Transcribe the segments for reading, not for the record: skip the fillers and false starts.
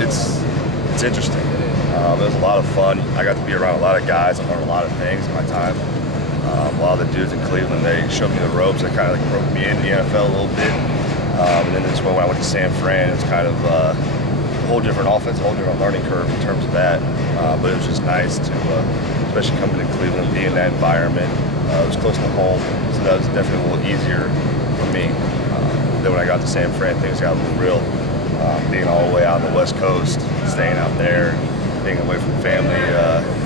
it's interesting. It was a lot of fun. I got to be around a lot of guys and learn a lot of things in my time. A lot of the dudes in Cleveland, they showed me the ropes. They kind of like broke me into the NFL a little bit. And then this when I went to San Fran, it's kind of a whole different offense, a whole different learning curve in terms of that. But it was just nice to, especially coming to Cleveland, be in that environment. It was close to home, so that was definitely a little easier for me. Then when I got to San Fran, things got a little real. Being all the way out on the West Coast, staying out there, being away from family,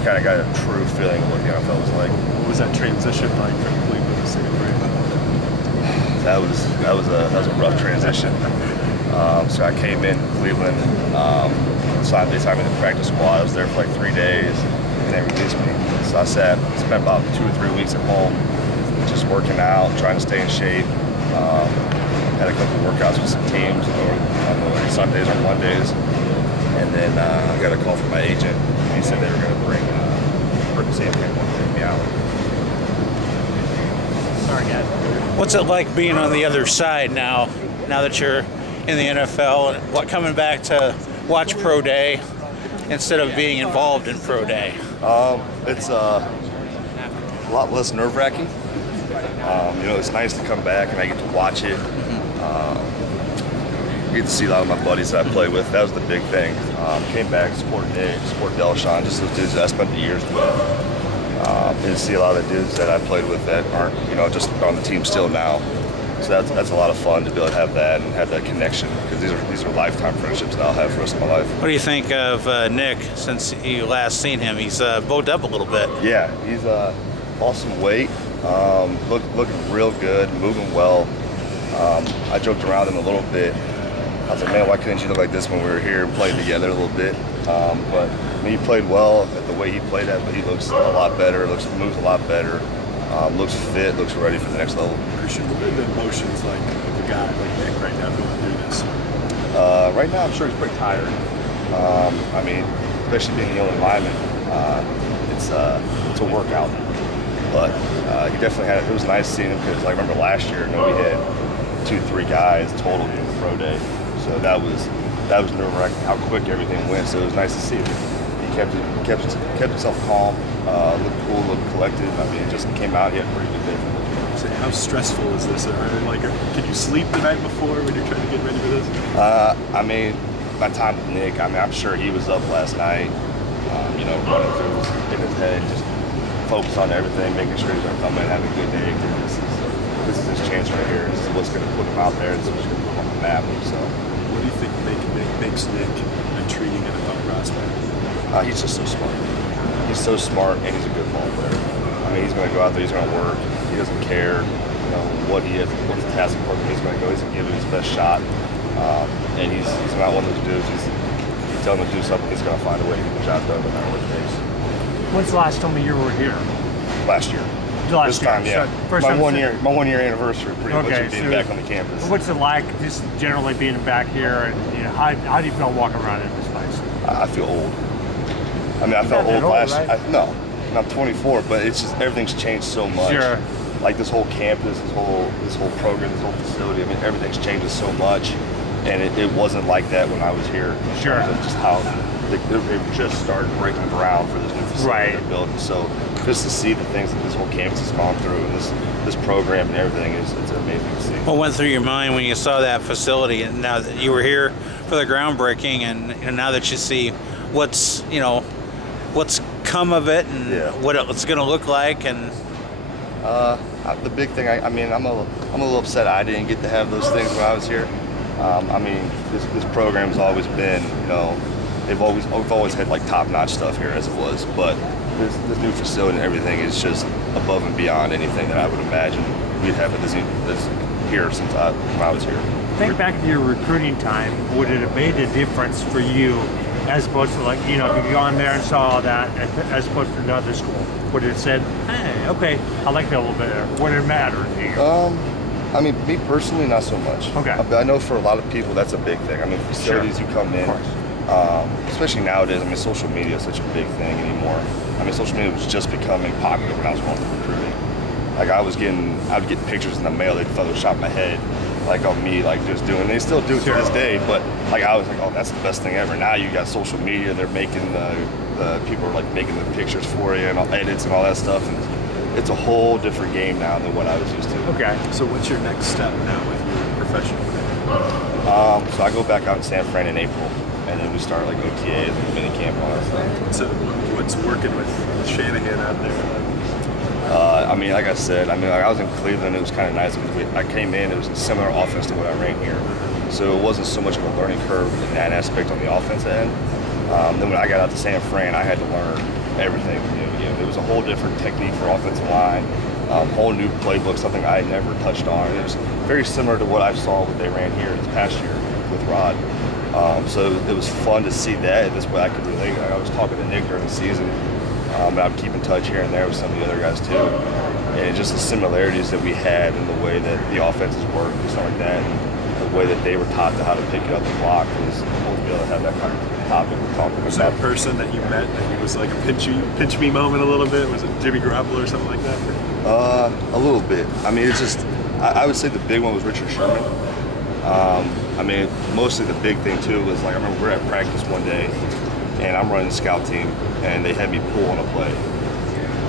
kind of got a true feeling of what the NFL was like. What was that transition like from Cleveland to San Fran? That was a rough transition. So I came in Cleveland, they signed me in the practice squad. I was there for like 3 days, and they released me. So I spent about 2 or 3 weeks at home, just working out, trying to stay in shape. Had a couple workouts with some teams on Sundays or Mondays, and then I got a call from my agent. He said they were going to bring San Fran to bring me out. Sorry, guys. What's it like being on the other side now that you're in the NFL, and coming back to watch Pro Day instead of being involved in Pro Day? It's a lot less nerve-wracking. It's nice to come back and I get to watch it. I get to see a lot of my buddies that I play with. That was the big thing. Came back, support Nick, support Delshon, just those dudes that I spent the years with. And to see a lot of the dudes that I played with that aren't, just on the team still now. So that's a lot of fun to be able to have that and have that connection, because these are lifetime friendships that I'll have for the rest of my life. What do you think of Nick since you last seen him? He's bowed up a little bit. Yeah, he's lost some weight, looking real good, moving well. I joked around him a little bit. I was like, man, why couldn't you look like this when we were here and played together a little bit? But he played well at the way he played at, but he looks a lot better, moves a lot better, looks fit, looks ready for the next level. Christian, what are the emotions like of a guy like Nick right now going through this? Right now, I'm sure he's pretty tired. Especially being the only lineman, it's a workout. But he definitely it was nice seeing him, because I remember last year, we had 2-3 guys total doing the pro day. So that was nerve-wracking how quick everything went. So it was nice to see him. He kept himself calm, looked cool, looked collected. It just came out. He had a pretty good day. So how stressful is this? Can you sleep the night before when you're trying to get ready for this? My time with Nick, I'm sure he was up last night, running through in his head, just focused on everything, making sure he's going to come in and have a good day. This is his chance right here. This is what's going to put him out there. This is what's going to put him on the map. So, what do you think makes Nick an intriguing NFL prospect? He's just so smart. He's so smart, and he's a good ball player. He's going to go out there. He's going to work. He doesn't care, what the task for him. He's going to go. He's going to give it his best shot. And he's not one of those dudes. You tell him to do something, he's going to find a way to get the job done, no matter what it takes. When's the last time you were here? Last year. Last this time, year. yeah. So my 1 year anniversary, pretty much, of being back on the campus. What's it like just generally being back here, and how do you feel walking around in this place? I feel old. I felt old last year. Right? No, I'm 24, but it's just everything's changed so much. Sure. Like this whole campus, this whole program, this whole facility. Everything's changed so much, and it wasn't like that when I was here. Sure. Just how they just started breaking ground for this new facility they're building. So just to see the things that this whole campus has gone through, and this program and everything it's amazing to see. What went through your mind when you saw that facility, and now that you were here for the groundbreaking, and now that you see what's come of it and what it's going to look like? And the big thing, I'm a little upset I didn't get to have those things when I was here. This program has always been, we've always had like top-notch stuff here as it was, but this new facility and everything is just above and beyond anything that I would imagine we'd have at this here since when I was here. Think back to your recruiting time. Would it have made a difference for you, as opposed to if you gone there and saw that, as opposed to another school? Would it have said, hey, okay, I like that a little bit better? Would it matter to you? Me personally, not so much. Okay. I know for a lot of people that's a big thing. Facilities you come in, especially nowadays. Social media is such a big thing anymore. Social media was just becoming popular when I was going through recruiting. Like I would get pictures in the mail. They'd Photoshop my head, like on me, like just doing. They still do it to this day, but like I was like, oh, that's the best thing ever. Now you got social media; they're making the people are like making the pictures for you and all edits and all that stuff, and it's a whole different game now than what I was used to. Okay. So what's your next step now with your professional career? So I go back out in San Fran in April, and then we start like OTAs and mini camp and all that stuff. So what's working with Shanahan out there? I mean, like I said, like I was in Cleveland. It was kind of nice because I came in. It was a similar offense to what I ran here, so it wasn't so much of a learning curve in that aspect on the offensive end. Then when I got out to San Fran, I had to learn everything. It was a whole different technique for offensive line, whole new playbook, something I had never touched on. It was very similar to what I saw what they ran here this past year with Rod. So it was fun to see that. This way I could relate. I was talking to Nick during the season. But I'm keeping touch here and there with some of the other guys too. And just the similarities that we had in the way that the offenses work and stuff like that, and the way that they were taught to how to pick it up the block was cool to be able to have that kind of topic we're talking about. Was that person that you met that he was like a pinch me moment a little bit? Was it Jimmy Garoppolo or something like that? A little bit. I mean, it's just, I would say the big one was Richard Sherman. I mean, mostly the big thing too was like, I remember we were at practice one day and I'm running the scout team and they had me pull on a play.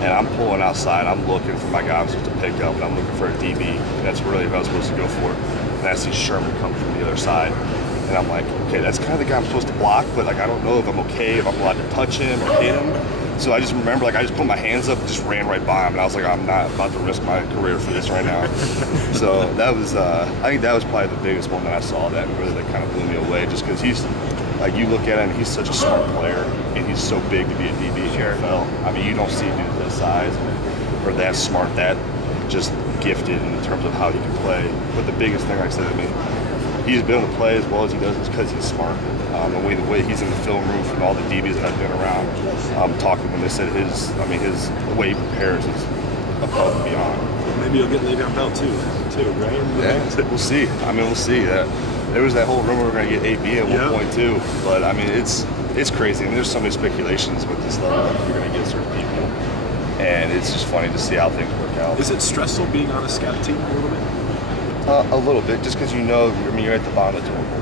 And I'm pulling outside, I'm looking for my guy I'm supposed to pick up, and I'm looking for a DB. And that's really what I was supposed to go for. And I see Sherman come from the other side. And I'm like, okay, that's kind of the guy I'm supposed to block, but like I don't know if I'm okay, if I'm allowed to touch him or hit him. So I just remember, like I just put my hands up and just ran right by him, and I was like, I'm not about to risk my career for this right now. So that was, I think that was probably the biggest one that I saw that really like kind of blew me away, just because he's, like you look at him, he's such a smart player, and he's so big to be a DB in the NFL. I mean, you don't see dudes that size or that smart, that just gifted in terms of how he can play. But the biggest thing, like I said, I mean, he's been able to play as well as he does is because he's smart. The way he's in the film room from all the DBs that I've been around, talking to him, they said the way he prepares is above and beyond. Maybe he'll get Le'Veon Bell too, right? Yeah, we'll see. I mean, we'll see. There was that whole rumor we're going to get AB at one point too, but I mean, it's crazy. I mean, there's so many speculations with this level that you're going to get certain people, and it's just funny to see how things work out. Is it stressful being on a scout team a little bit? A little bit, just because you're at the bottom of the totem pole.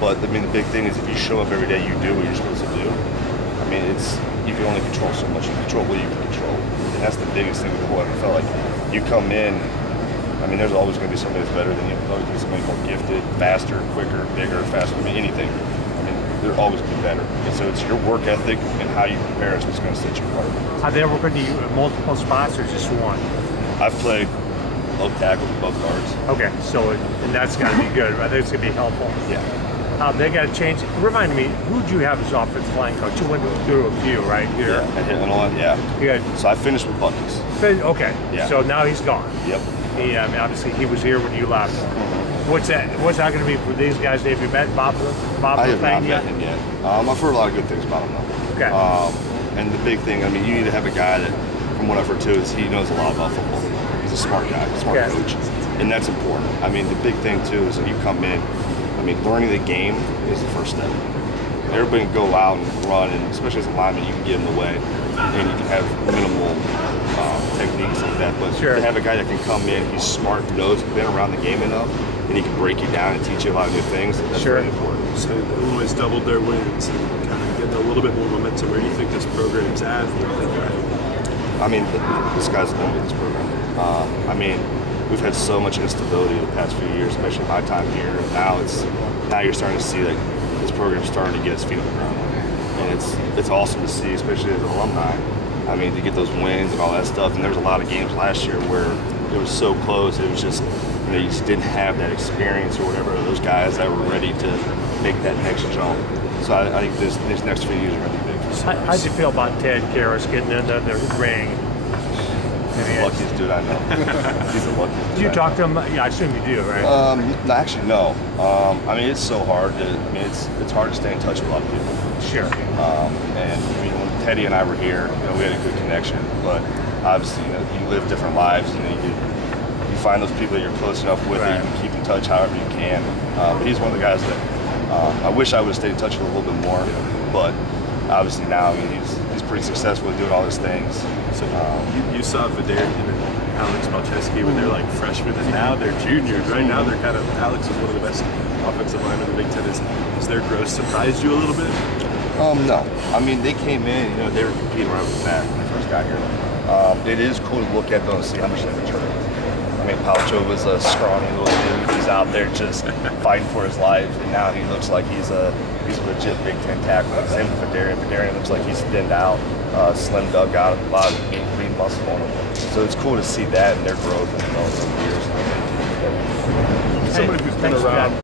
But I mean, the big thing is if you show up every day, you do what you're supposed to do. I mean, you can only control so much. You control what you can control, and that's the biggest thing with the whole NFL. Like, you come in. I mean, there's always going to be somebody that's better than you. There's always going to be somebody more gifted, faster, quicker, bigger, faster. I mean, anything. I mean, they're always going to be better. And so it's your work ethic and how you prepare is what's going to set you apart. Have they ever put you in multiple spots or just one? I've played both tackles and both guards. Okay, so and that's got to be good. I think it's going to be helpful. Yeah. They got to change. Remind me, who did you have as offensive line coach? You went through a few, right? Here. Yeah, at Illinois, yeah. Good. So I finished with Bucky's. Okay. Yeah. So now he's gone. Yep. I mean, obviously he was here when you left. What's that going to be for these guys? Have you met Bob I have not met him yet. I've heard a lot of good things about him though. Okay. And the big thing, I mean, you need to have a guy that, from what I've heard too, is he knows a lot about football. He's a smart guy, smart coach, and that's important. I mean, the big thing too is when you come in, I mean, learning the game is the first step. Everybody can go out and run, and especially as a lineman, you can get in the way, and you can have minimal techniques like that. But to have a guy that can come in, he's smart, knows, been around the game enough, and he can break you down and teach you a lot of new things. That's really important. So Illinois doubled their wins and kind of getting a little bit more momentum. Where do you think this program's at? I mean, the sky's the limit with this program. I mean, we've had so much instability the past few years, especially my time here. And now you're starting to see that this program's starting to get its feet on the ground, and it's awesome to see, especially as an alumni. I mean, to get those wins and all that stuff. And there was a lot of games last year where it was so close. It was just, you just didn't have that experience or whatever. Those guys that were ready to make that next jump. So I think these next few years are going to be big. How'd you feel about Ted Karras getting into the ring? He's the luckiest dude I know. He's the luckiest dude. Do you talk to him? Yeah, I assume you do, right? No, actually, no. I mean, it's so hard. It's hard to stay in touch with a lot of people. Sure. And I mean, when Teddy and I were here, we had a good connection. But obviously, you live different lives. You find those people that you're close enough with that you can keep in touch however you can. But he's one of the guys that I wish I would have stayed in touch with a little bit more. But obviously now, I mean, he's pretty successful at doing all his things. So you saw Vidarian Alex Malcheski when they're like freshmen, and now they're juniors. Right now, they're kind of Alex is one of the best offensive linemen in the Big Ten. Has their growth surprised you a little bit? No. I mean, they came in, they were competing right with that when they first got here. It is cool to look at them and see how much they've matured. I mean, Palcho was a scrawny little dude. He's out there just fighting for his life, and now he looks like he's a legit Big Ten tackle. Same with Fedarian. Fedarian looks like he's thinned out, slim dug out, a lot of lean muscle on him. So it's cool to see that and their growth and development over the years. Someone who's been Thanks, around. Jack.